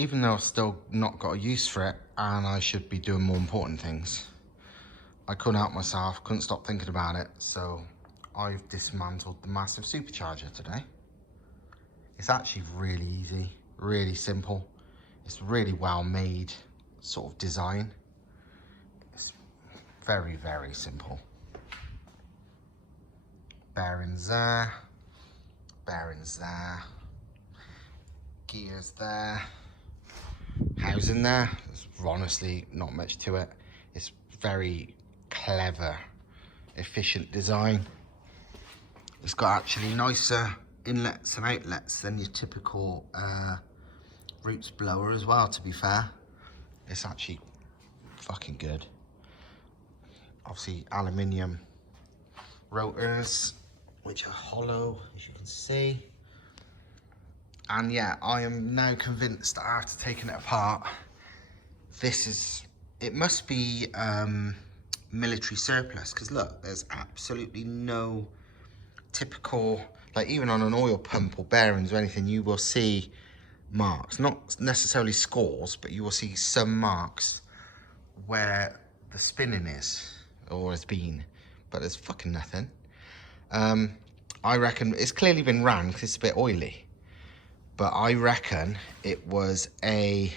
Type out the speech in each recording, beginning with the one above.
even though I've still not got a use for it and I should be doing more important things, I couldn't help myself, couldn't stop thinking about it. So I've dismantled the massive supercharger today. It's actually really easy, really simple. It's really well made sort of design. It's very, very simple. Bearings there, gears there, housing there. There's honestly not much to it. It's very clever, efficient design. It's got actually nicer inlets and outlets than your typical roots blower as well, to be fair. It's actually fucking good. Obviously aluminium rotors, which are hollow, as you can see. And yeah, I am now convinced that after taking it apart, it must be military surplus, because look, there's absolutely no typical, like even on an oil pump or bearings or anything, you will see marks, not necessarily scores, but you will see some marks where the spinning is or has been, but there's fucking nothing. I reckon it's clearly been ran because it's a bit oily, but I reckon it was a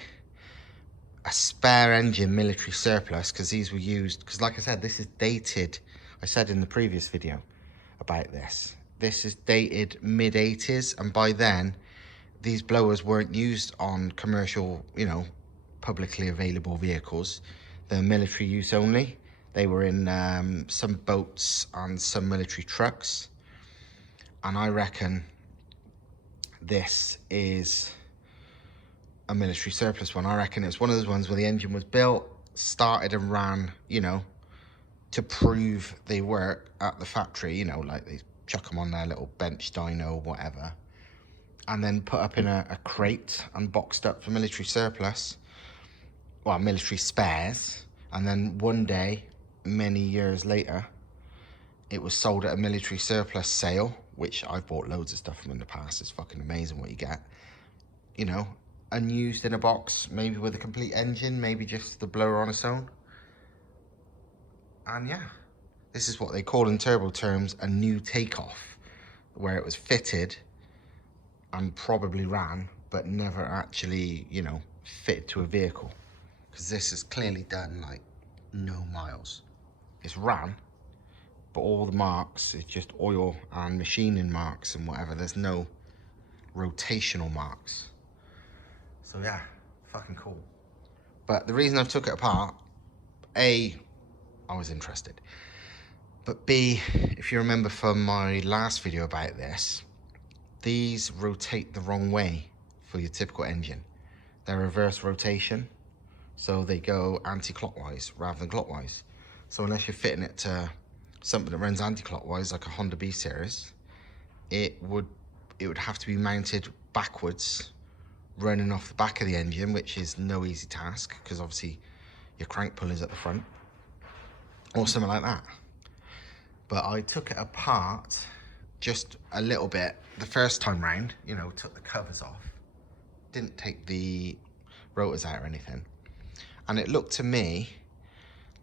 spare engine military surplus, because these were used, because like I said, this is dated. I said in the previous video about this is dated mid-80s, and by then these blowers weren't used on commercial, you know, publicly available vehicles. They're military use only. They were in some boats and some military trucks. And I reckon this is a military surplus one. I reckon it's one of those ones where the engine was built, started and ran, you know, to prove they work at the factory, you know, like they chuck them on their little bench dyno or whatever, and then put up in a crate and boxed up for military surplus, well, military spares. And then one day, many years later, it was sold at a military surplus sale, which I've bought loads of stuff from in the past. It's fucking amazing what you get, you know, unused in a box, maybe with a complete engine, maybe just the blower on its own. And yeah, this is what they call in turbo terms a new takeoff, where it was fitted and probably ran, but never actually, you know, fitted to a vehicle. Because this is clearly done like no miles. It's ran, but all the marks is just oil and machining marks and whatever. There's no rotational marks. So yeah, fucking cool. But the reason I've took it apart, A, I was interested. But B, if you remember from my last video about this, these rotate the wrong way for your typical engine. They're reverse rotation, so they go anti-clockwise rather than clockwise. So unless you're fitting it to something that runs anti-clockwise, like a Honda B series, it would have to be mounted backwards, running off the back of the engine, which is no easy task, because obviously your crank pull is at the front, or something like that. But I took it apart just a little bit the first time round, you know, took the covers off, didn't take the rotors out or anything, and it looked to me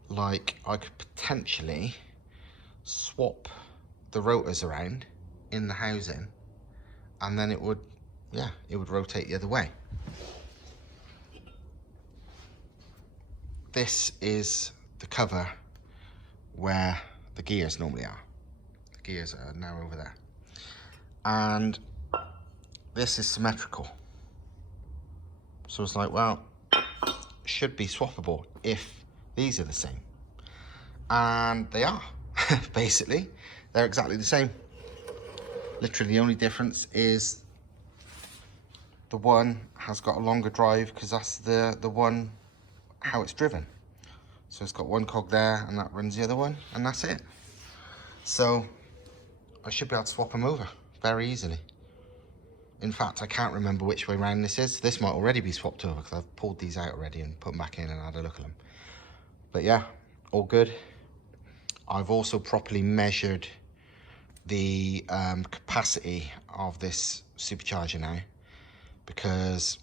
like I could potentially swap the rotors around in the housing, and then it would, yeah, it would rotate the other way. This is the cover where the gears normally are. The gears are now over there. And this is symmetrical. So it's like, well, should be swappable if these are the same. And they are, basically. They're exactly the same. Literally the only difference is the one has got a longer drive, because that's the one how it's driven. So it's got one cog there and that runs the other one, and that's it. So I should be able to swap them over very easily. In fact, I can't remember which way round this is. This might already be swapped over, because I've pulled these out already and put them back in and had a look at them. But yeah, all good. I've also properly measured the capacity of this supercharger now, because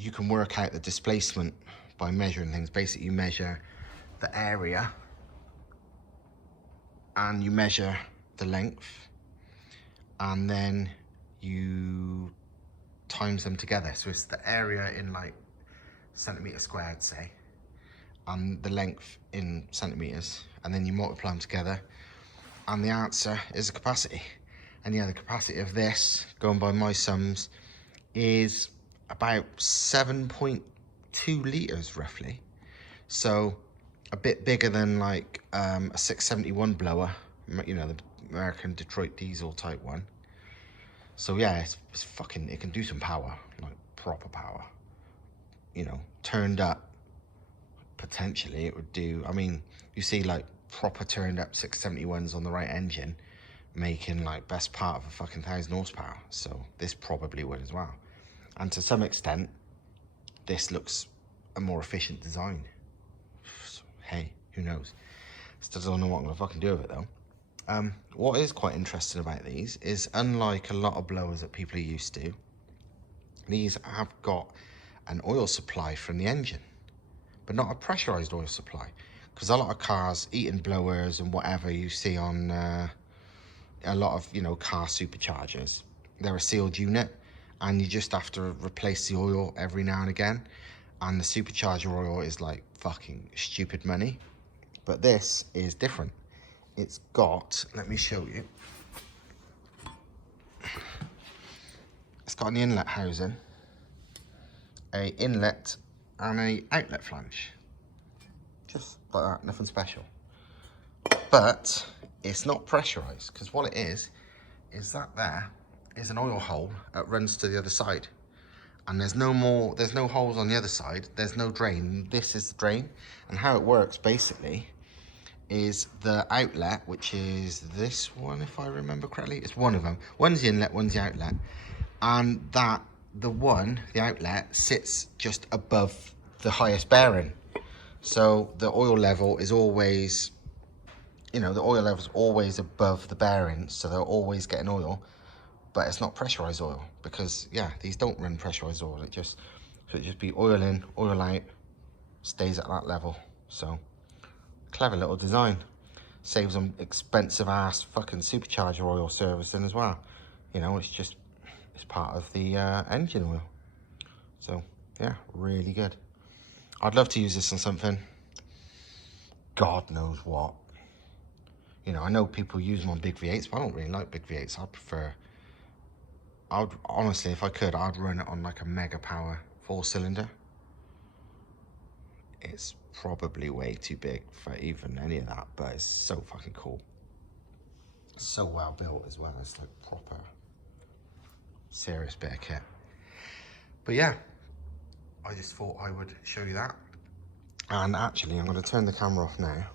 you can work out the displacement by measuring things. Basically, you measure the area and you measure the length, and then you times them together. So it's the area in like centimeters squared, say, and the length in centimeters, and then you multiply them together, and the answer is the capacity. And yeah, the capacity of this, going by my sums, is about 7.2 litres roughly. So a bit bigger than like a 671 blower, you know, the American Detroit diesel type one. So yeah, it's fucking, it can do some power, like proper power. You know, turned up, potentially it would do, I mean, you see like proper turned up 671s on the right engine making like best part of a fucking 1,000 horsepower. So this probably would as well. And to some extent, this looks a more efficient design. So, hey, who knows? Still don't know what I'm gonna fucking do with it though. What is quite interesting about these is, unlike a lot of blowers that people are used to, these have got an oil supply from the engine, but not a pressurized oil supply. Because a lot of cars, Eaton blowers and whatever you see on a lot of, you know, car superchargers, they're a sealed unit, and you just have to replace the oil every now and again. And the supercharger oil is like fucking stupid money. But this is different. It's got, let me show you. It's got an inlet housing, a inlet and a outlet flange. Just like that, nothing special. But it's not pressurized, because what it is that there is an oil hole that runs to the other side. And there's no holes on the other side, there's no drain. This is the drain. And how it works basically is the outlet, which is this one, if I remember correctly. It's one of them. One's the inlet, one's the outlet. And that, the outlet, sits just above the highest bearing. So the oil level is always, you know, the oil level is always above the bearing. So they're always getting oil, but it's not pressurized oil, because yeah, these don't run pressurized oil. It just be oil in, oil out, stays at that level. So clever little design. Saves them expensive ass fucking supercharger oil servicing as well. You know, it's part of the engine oil. So yeah, really good. I'd love to use this on something, God knows what. You know, I know people use them on big V8s, but I don't really like big V8s. Honestly, if I could, I'd run it on like a mega power 4-cylinder. It's probably way too big for even any of that, but it's so fucking cool. So well built as well. It's like proper serious bit of kit. But yeah, I just thought I would show you that. And actually, I'm going to turn the camera off now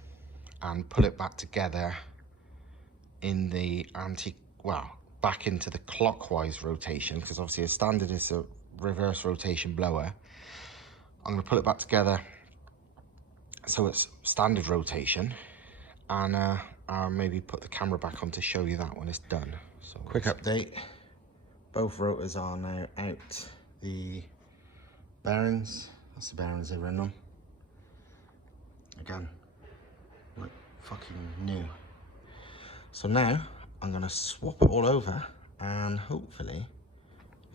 and pull it back together in the back into the clockwise rotation, because obviously a standard is a reverse rotation blower. I'm going to pull it back together so it's standard rotation, and I'll maybe put the camera back on to show you that when it's done. So quick update, both rotors are now out the bearings. That's the bearings they run on. Again, like fucking new. So now I'm gonna swap it all over and hopefully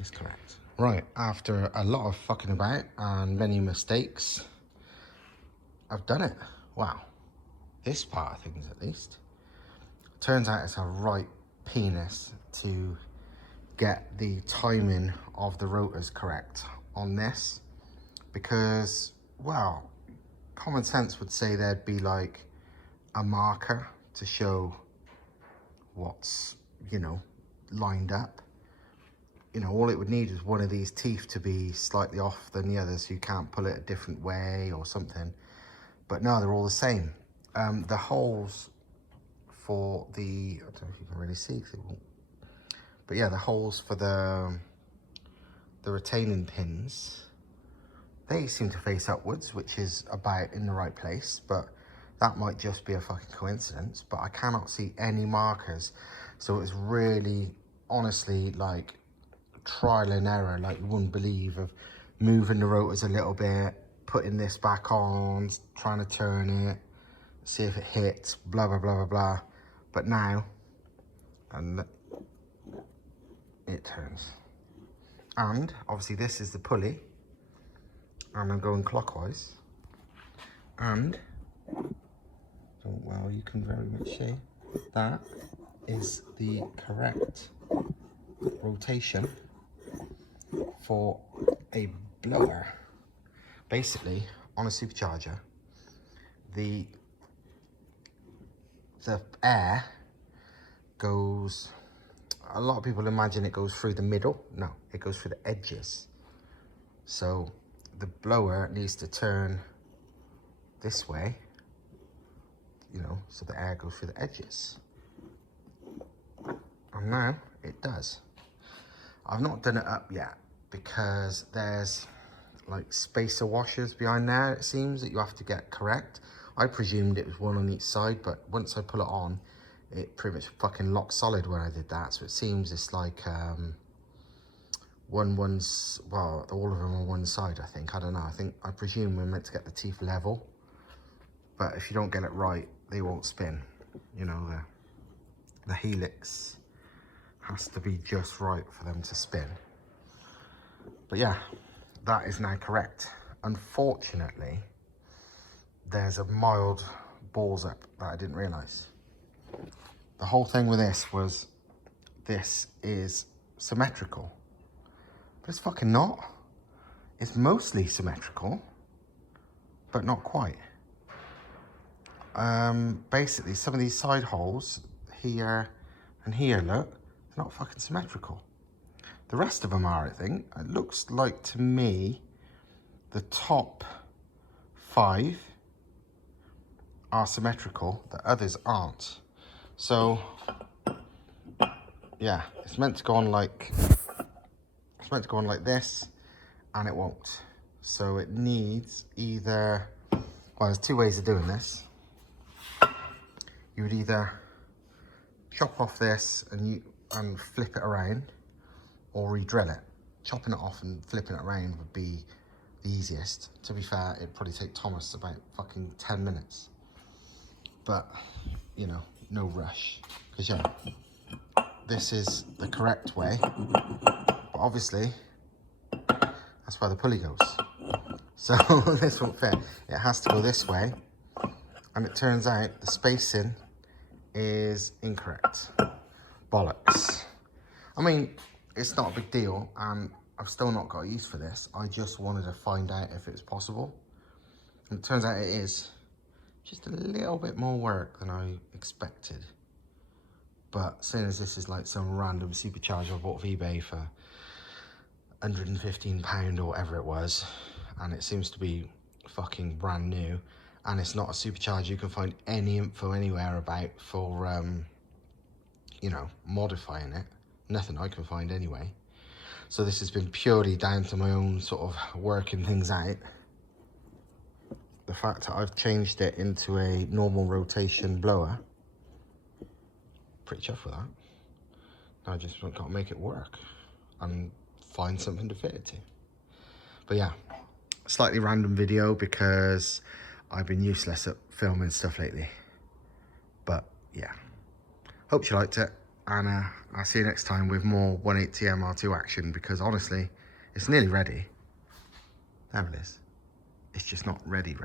it's correct. Right, after a lot of fucking about and many mistakes, I've done it. Wow, this part of things at least. Turns out it's a right penis to get the timing of the rotors correct on this, because, well, common sense would say there'd be like a marker to show what's, you know, lined up. You know, all it would need is one of these teeth to be slightly off than the others, so you can't pull it a different way or something. But no, they're all the same. The holes for the, I don't know if you can really see, cause it won't. But yeah, the holes for the retaining pins, they seem to face upwards, which is about in the right place, but that might just be a fucking coincidence. But I cannot see any markers. So it's really, honestly, like trial and error, like you wouldn't believe, of moving the rotors a little bit, putting this back on, trying to turn it, see if it hits, blah, blah, blah, blah, blah. But now, and it turns. And obviously this is the pulley, and I'm going clockwise. And, well, you can very much see that is the correct rotation for a blower. Basically, on a supercharger, the air goes, a lot of people imagine it goes through the middle. No, it goes through the edges. So the blower needs to turn this way, you know, so the air goes through the edges. And now it does. I've not done it up yet because there's like spacer washers behind there, it seems, that you have to get correct. I presumed it was one on each side, but once I pull it on, it pretty much fucking locked solid when I did that. So it seems it's like one's, well, all of them on one side, I think. I don't know. I presume we're meant to get the teeth level, but if you don't get it right, they won't spin. You know, the helix has to be just right for them to spin. But yeah, that is now correct. Unfortunately, there's a mild balls up that I didn't realize. The whole thing with this was, this is symmetrical, but it's fucking not. It's mostly symmetrical, but not quite. Basically, some of these side holes here and here, look, they're not fucking symmetrical. The rest of them are, I think. It looks like to me the top 5 are symmetrical, the others aren't. So yeah, it's meant to go on like this, and it won't. So it needs either, well, there's 2 ways of doing this. You would either chop off this and flip it around, or re-drill it. Chopping it off and flipping it around would be the easiest. To be fair, it'd probably take Thomas about fucking 10 minutes. But, you know, no rush. Because yeah, this is the correct way. But obviously, that's where the pulley goes. So this won't fit. It has to go this way. And it turns out the spacing is incorrect. Bollocks. I mean, it's not a big deal, and I've still not got a use for this. I just wanted to find out if it's possible. And it turns out it is. Just a little bit more work than I expected. But seeing as this is like some random supercharger I bought off eBay for £115 or whatever it was, and it seems to be fucking brand new, and it's not a supercharger you can find any info anywhere about for, you know, modifying it. Nothing I can find anyway. So this has been purely down to my own sort of working things out. The fact that I've changed it into a normal rotation blower, pretty chuffed with that. Now I just got to make it work and find something to fit it to. But yeah, slightly random video because I've been useless at filming stuff lately. But yeah, hope you liked it, and I'll see you next time with more 180 MR2 action, because honestly, it's nearly ready. There it is. It's just not ready.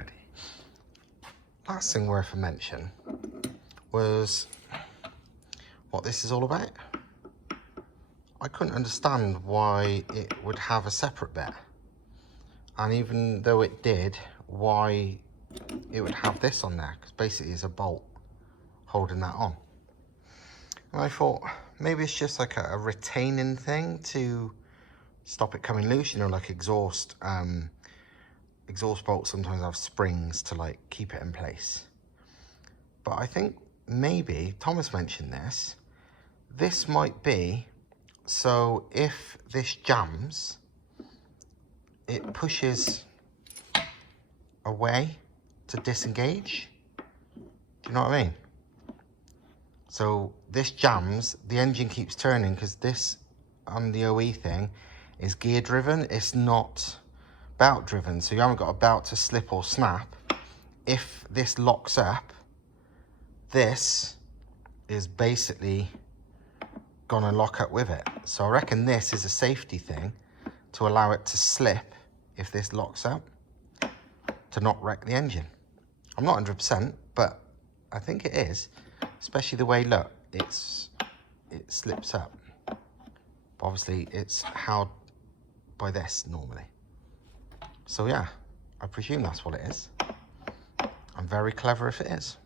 Last thing worth a mention was what this is all about. I couldn't understand why it would have a separate bit, and even though it did, why it would have this on there, because basically it's a bolt holding that on. And I thought maybe it's just like a retaining thing to stop it coming loose, you know, like exhaust bolts sometimes have springs to like keep it in place. But I think maybe, Thomas mentioned this might be, so if this jams, it pushes away to disengage. Do you know what I mean? So this jams, the engine keeps turning, because this on the OE thing is gear driven. It's not belt driven, so you haven't got a belt to slip or snap. If this locks up, this is basically gonna lock up with it. So I reckon this is a safety thing to allow it to slip if this locks up, to not wreck the engine. I'm not 100%, but I think it is, especially the way, look, it slips up. But obviously it's held by this normally. So yeah, I presume that's what it is. I'm very clever if it is.